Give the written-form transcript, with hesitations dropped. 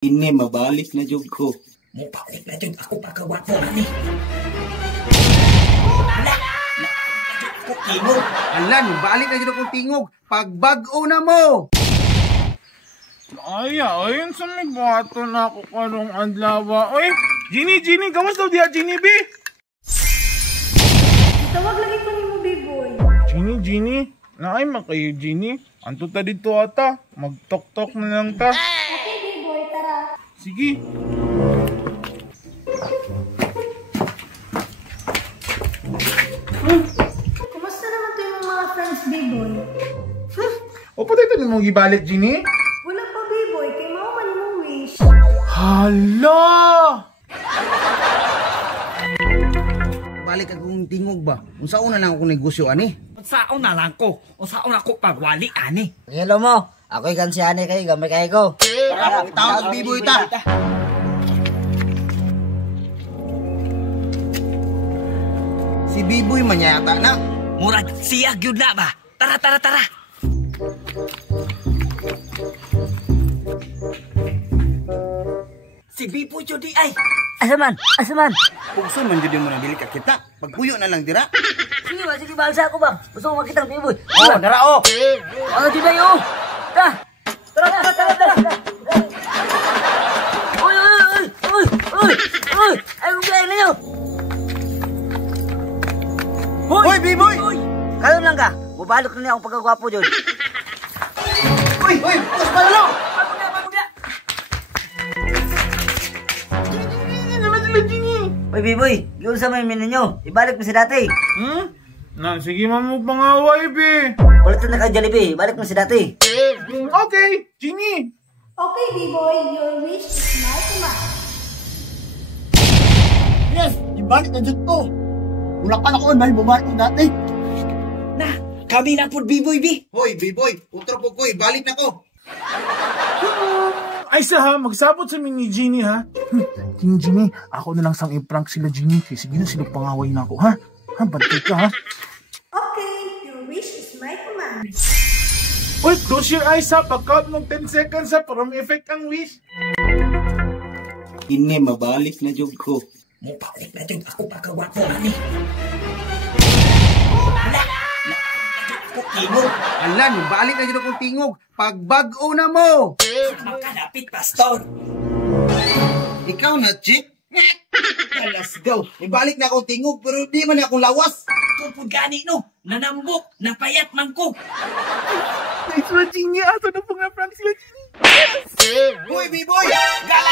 Ini mabalik na jud ko. Mabalik na jud ako pagkagwapo ani. Ala, ako tingog. Alan, balik na jud akong tingog. Pagbag-o na mo. Ayun sa may bato na ako karong adlaw. Oy, Genie, kamusta diya, Genie B? Tawag lagi ko ni mo, B-boy. Genie, naay makayo, Genie. Anto ta dito ata, mag-tok-tok na lang ta. Okay, B-boy, tara. Sige. Kumusta naman to yung mga friends, B-boy? O patay ito mong gibalik, Genie? Wala pa, B-boy. Kay mao man mo wish. Hala! Balik akong tingog ba? Unsa una lang ako negosyo ani? Unsaon na lang ko. Unsaon ako pagwali ani. Hello mo. Ako'y kansiane kay gamay kay ko. Tawag ang biboy ta. Si Biboy man yata na. Murag siya gyud na ba? Tara. Si Bibo jud di ay. Asaman. Pugson man jud mo nabili ka kita. Pagpuyo na lang dira. Sige balsa ako bang. Gusto ko makitang biboy. Oh, dara oh. Ano di yo? Tara. Uy. Ay, kaya ninyo. Hoy, Biboy. Kalon lang ka. Mubalok na niya akong pagkagwapo dyan. Hoy, pus pala. Uy, biboy. Yun sa may ninyo. Ibalik mo si dati. Sige man mo pangaway, be. Ulit na ka, Jollibee. Ibalik mo si dati. Okay, Genie. Okay, B-boy. Your wish is my command. Yes, ibalik na jud ko. Wala ka na ko, may bumalik ko dati. Na, kami na pud Biboy bi. Hoy, Biboy, utro po ko, balik na ko. Ay ha, magsabot sa mini Genie ha. Genie, ako na lang sang i-prank sila Genie. Sige na sila pangaway na ako ha. Bantay ka ha. Okay, your wish is my command. Uy, close your eyes ha. Pag-count mong 10 seconds ha para may effect ang wish. Ini mabalik na jud ko. Mabalik na jud ako pagkagwapo ani. Ala, ako tingog. Alan, balik na jud akong tingog. Pagbag-o na mo. Makalapit, pastor. Ikaw na, chick. Let's go. Ibalik na akong tingog pero di man akong lawas. Tupod gani no, nanambok, napayat man ko. Nice one, Genie. Ato na pang prank sila Genie. Hoy, Biboy. Gala